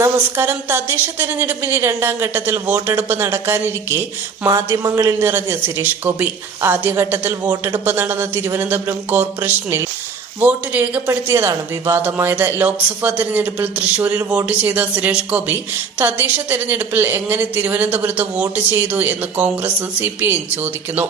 നമസ്കാരം. തദ്ദേശ തെരഞ്ഞെടുപ്പിന്റെ രണ്ടാം ഘട്ടത്തിൽ വോട്ടെടുപ്പ് നടക്കാനിരിക്കെ മാധ്യമങ്ങളിൽ നിറഞ്ഞ സുരേഷ് ഗോപി. ആദ്യഘട്ടത്തിൽ വോട്ടെടുപ്പ് നടന്ന തിരുവനന്തപുരം കോർപ്പറേഷനിൽ വോട്ട് രേഖപ്പെടുത്തിയതാണ് വിവാദമായത്. ലോക്സഭാ തെരഞ്ഞെടുപ്പിൽ തൃശൂരിൽ വോട്ട് ചെയ്ത സുരേഷ് ഗോപി തദ്ദേശ തെരഞ്ഞെടുപ്പിൽ എങ്ങനെ തിരുവനന്തപുരത്ത് വോട്ട് ചെയ്തു എന്ന് കോൺഗ്രസും സി പി ഐയും ചോദിക്കുന്നു.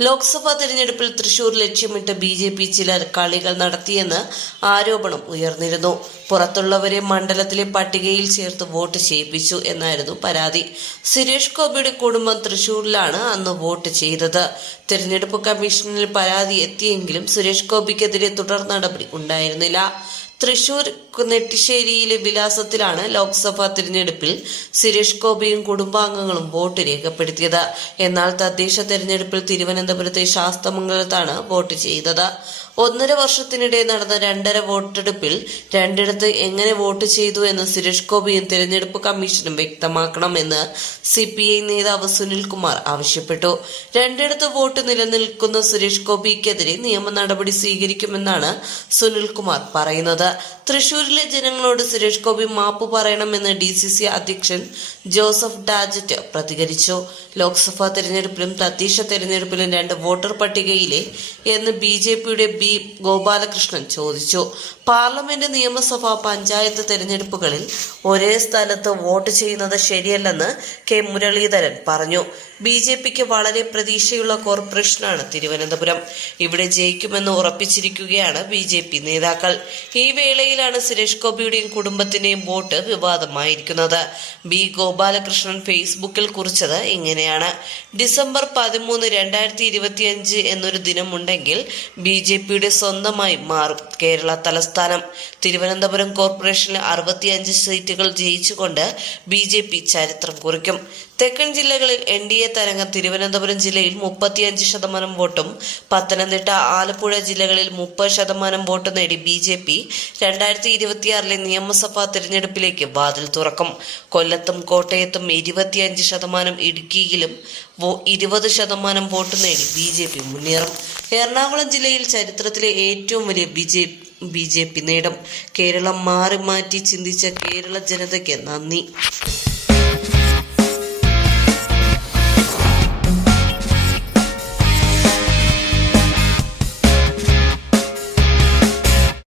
ലോക്സഭാ തെരഞ്ഞെടുപ്പിൽ തൃശൂർ ലക്ഷ്യമിട്ട് ബി ജെ പി ചില കളികൾ നടത്തിയെന്ന് ആരോപണം ഉയർന്നിരുന്നു. പുറത്തുള്ളവരെ മണ്ഡലത്തിലെ പട്ടികയിൽ ചേർത്ത് വോട്ട് ചെയ്യിപ്പിച്ചു എന്നായിരുന്നു പരാതി. സുരേഷ് ഗോപിയുടെ കുടുംബം തൃശൂരിലാണ് അന്ന് വോട്ട് ചെയ്തത്. തെരഞ്ഞെടുപ്പ് കമ്മീഷനിൽ പരാതി എത്തിയെങ്കിലും സുരേഷ് ഗോപിക്കെതിരെ തുടർ നടപടി ഉണ്ടായിരുന്നില്ല. തൃശൂർ നെട്ടിശ്ശേരിയിലെ വിലാസത്തിലാണ് ലോക്സഭാ തിരഞ്ഞെടുപ്പിൽ സുരേഷ് ഗോപിയും കുടുംബാംഗങ്ങളും വോട്ട് രേഖപ്പെടുത്തിയത്. എന്നാൽ തദ്ദേശ തിരഞ്ഞെടുപ്പിൽ തിരുവനന്തപുരത്തെ ശാസ്തമംഗലത്താണ് വോട്ട് ചെയ്തത്. ഒന്നര വർഷത്തിനിടെ നടന്ന രണ്ടര വോട്ടെടുപ്പിൽ രണ്ടിടത്ത് എങ്ങനെ വോട്ട് ചെയ്തു എന്ന് സുരേഷ് ഗോപിയും തിരഞ്ഞെടുപ്പ് കമ്മീഷനും വ്യക്തമാക്കണമെന്ന് സി പി ഐ നേതാവ് സുനിൽകുമാർ ആവശ്യപ്പെട്ടു. രണ്ടിടത്ത് വോട്ട് നിലനിൽക്കുന്ന സുരേഷ് ഗോപിക്കെതിരെ നിയമ നടപടി സ്വീകരിക്കുമെന്നാണ് സുനിൽകുമാർ പറയുന്നത്. തൃശൂരിലെ ജനങ്ങളോട് സുരേഷ് ഗോപി മാപ്പ് പറയണമെന്ന് ഡി സി സി അധ്യക്ഷൻ ജോസഫ് ഡാജറ്റ് പ്രതികരിച്ചു. ലോക്സഭാ തെരഞ്ഞെടുപ്പിലും തദ്ദേശ തെരഞ്ഞെടുപ്പിലും രണ്ട് വോട്ടർ പട്ടികയിലെ എന്ന് ബി ജെ പിയുടെ ബി ഗോപാലകൃഷ്ണൻ ചോദിച്ചു. പാർലമെന്റ് നിയമസഭ പഞ്ചായത്ത് തെരഞ്ഞെടുപ്പുകളിൽ ഒരേ സ്ഥലത്ത് വോട്ട് ചെയ്യുന്നത് ശരിയല്ലെന്ന് കെ മുരളീധരൻ പറഞ്ഞു. ബി ജെ പിക്ക് വളരെ പ്രതീക്ഷയുള്ള കോർപ്പറേഷനാണ് തിരുവനന്തപുരം. ഇവിടെ ജയിക്കുമെന്ന് ഉറപ്പിച്ചിരിക്കുകയാണ് ബി ജെ പി നേതാക്കൾ. ഈ വേളയിലാണ് സുരേഷ് ഗോപിയുടെയും കുടുംബത്തിന്റെയും വോട്ട് വിവാദമായിരിക്കുന്നത്. ബി ഗോപാലകൃഷ്ണൻ ഫേസ്ബുക്കിൽ കുറിച്ചത് ഇങ്ങനെയാണ്. ഡിസംബർ പതിമൂന്ന് രണ്ടായിരത്തി ഇരുപത്തിയഞ്ച് എന്നൊരു ദിനമുണ്ടെങ്കിൽ ബി ജെ പിയുടെ സ്വന്തമായി മാറും. കേരള തലസ്ഥാനം തിരുവനന്തപുരം കോർപ്പറേഷനിൽ അറുപത്തിയഞ്ച് സീറ്റുകൾ ജയിച്ചുകൊണ്ട് ബി ജെ പി ചരിത്രം കുറിക്കും. തെക്കൻ ജില്ലകളിൽ എൻ ഡി എ തരംഗം തിരുവനന്തപുരം ജില്ലയിൽ മുപ്പത്തിയഞ്ച് ശതമാനം വോട്ടും പത്തനംതിട്ട ആലപ്പുഴ ജില്ലകളിൽ മുപ്പത് ശതമാനം വോട്ട് നേടി ബി ജെ പി രണ്ടായിരത്തി ഇരുപത്തിയാറിലെ നിയമസഭാ തിരഞ്ഞെടുപ്പിലേക്ക് വാതിൽ തുറക്കും. കൊല്ലത്തും കോട്ടയത്തും ഇരുപത്തിയഞ്ച് ശതമാനം ഇടുക്കിയിലും ഇരുപത് ശതമാനം വോട്ട് നേടി ബി ജെ പി മുന്നേറും. എറണാകുളം ജില്ലയിൽ ചരിത്രത്തിലെ ഏറ്റവും വലിയ B J B J P നേടും. കേരളം മാറി മാറ്റി ചിന്തിച്ച കേരള ജനതയ്ക്ക് നന്ദി.